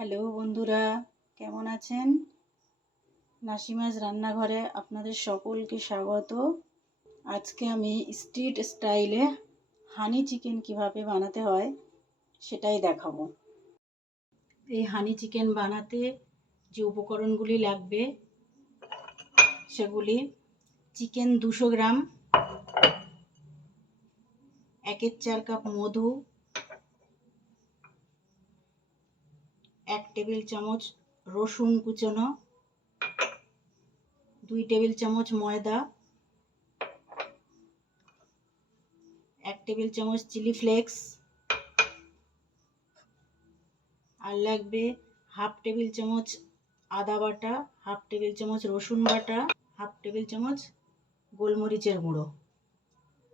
Hello বন্ধুরা, কেমন আছেন? নাসিমাজ রান্নাঘরে আপনাদের সকলকে স্বাগত। আজকে আমি স্ট্রিট স্টাইলে হানি চিকেন কিভাবে বানাতে হয় সেটাই দেখাবো। এই হানি চিকেন বানাতে যে উপকরণগুলি লাগবে সেগুলি: চিকেন 200 গ্রাম, 1/4 কাপ মধু, 1 টেবিল চামচ রসুন কুচনো, 2 টেবিল চামচ ময়দা, 1 টেবিল চামচ চিলি ফ্লেক্স, আর লাগবে হাফ টেবিল চামচ আদা বাটা, হাফ টেবিল চামচ রসুন বাটা, হাফ টেবিল চামচ গোলমরিচের গুঁড়ো,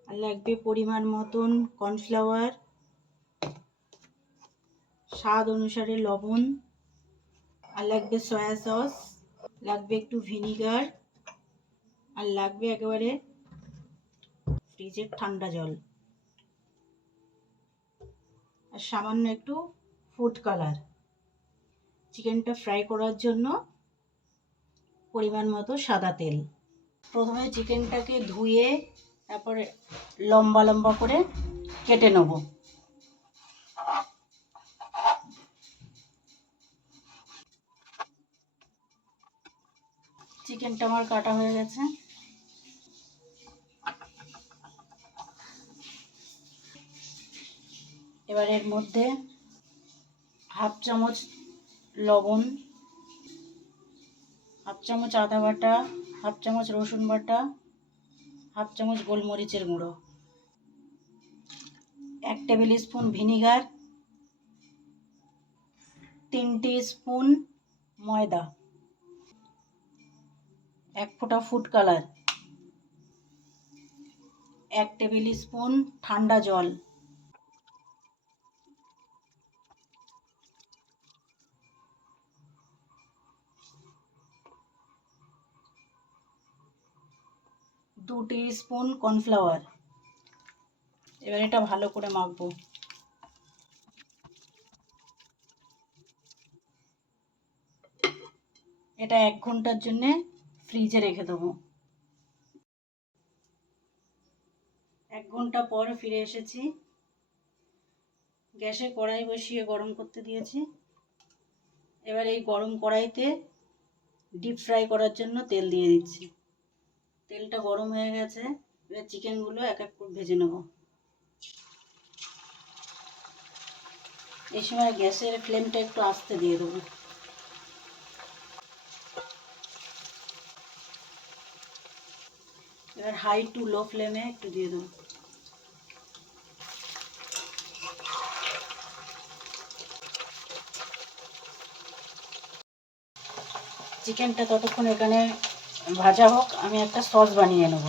আর লাগবে পরিমাণ মতন কর্নফ্লাওয়ার, স্বাদ অনুসারে লবণ, আর লাগবে সয়া সস, লাগবে একটু ভিনিগার, আর লাগবে একেবারে ফ্রিজের ঠান্ডা জল, আর সামান্য একটু ফুড কালার। চিকেনটা ফ্রাই করার জন্য পরিমাণ মতো সাদা তেল। প্রথমে চিকেনটাকে ধুয়ে তারপরে লম্বা লম্বা করে কেটে নেব। চিকেনটা আমার কাটা হয়ে গেছে। এবার এর মধ্যে হাফ চামচ লবণ, হাফ চামচ আদা বাটা, হাফ চামচ রসুন বাটা, হাফ চামচ গোলমরিচের গুঁড়ো, 1 টেবিল স্পুন ভিনিগার, 3 স্পুন ময়দা, 1 ফোঁটা ফুড কালার, 1 টেবিল স্পুন ঠান্ডা জল, দু স্পুন কর্নফ্লাওয়ার। এবার এটা ভালো করে মাখবো। এটা 1 ঘন্টার জন্য ফ্রিজে রেখে দেবো। 1 ঘন্টা পর ফিরে এসেছি। গ্যাসে কড়াই বসিয়ে গরম করতে দিয়েছি। এবার এই গরম কড়াইতে ডিপ ফ্রাই করার জন্য তেল দিয়ে দিচ্ছি। তেলটা গরম হয়ে গেছে। এবার চিকেনগুলো এক এক করে ভেজে নেব। এই সময় গ্যাসের ফ্লেমটা একটু আস্তে দিয়ে দেবো। এবার হাই টু লো ফ্লেমে একটু দিয়ে দেবো। চিকেনটা ততক্ষণ এখানে ভাজা হোক, আমি একটা সস বানিয়ে নেব।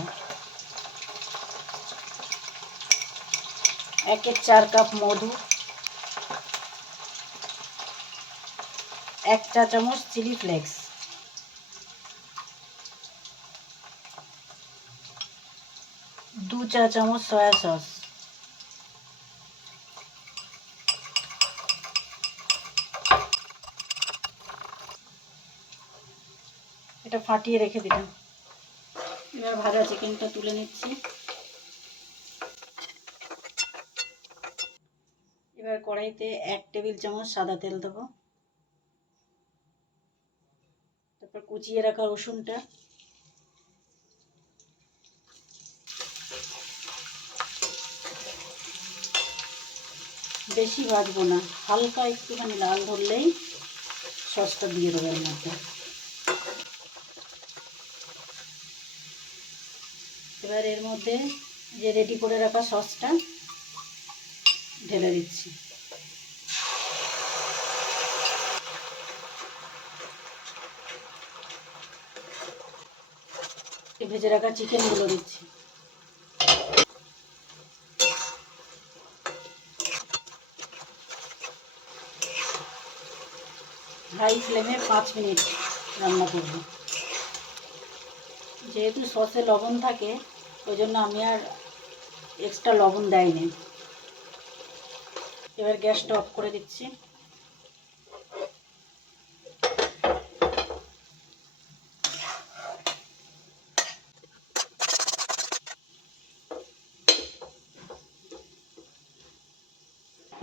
1/4 কাপ মধু, 1 চা চামচ চিলি ফ্লেক্স, 2 চা চামচ সয়া সস, এটা ফাটিয়ে রেখে দিলাম। এবার ভাজা চিকেনটা তুলে নিচ্ছি। এবার কড়াইতে 1 টেবিল চামচ সাদা তেল দেবো। তারপর কুচিয়ে রাখা রসুনটা, বেশি ভাজবো না, হালকা একটুখানি লাল ধরলেই সসটা দিয়ে দেবো এর মধ্যে। এবার এর মধ্যে যে রেডি করে রাখা সসটা ঢেলে দিচ্ছি। ভেজে রাখা চিকেনগুলো দিচ্ছি। হাই ফ্লেমে 5 মিনিট রান্না করব। যেহেতু সসে লবণ থাকে ওই জন্য আমি আর এক্সট্রা লবণ দেয়নি। এবার গ্যাসটা অফ করে দিচ্ছি।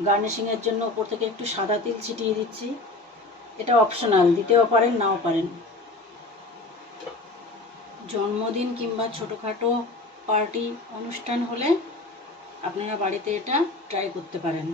গার্নিশিংয়ের জন্য উপর থেকে একটু সাদা তিল ছিটিয়ে দিচ্ছি। এটা অপশনাল, দিতেও পারেন নাও পারেন। জন্মদিন কিংবা ছোটোখাটো পার্টি অনুষ্ঠান হলে আপনারা বাড়িতে এটা ট্রাই করতে পারেন।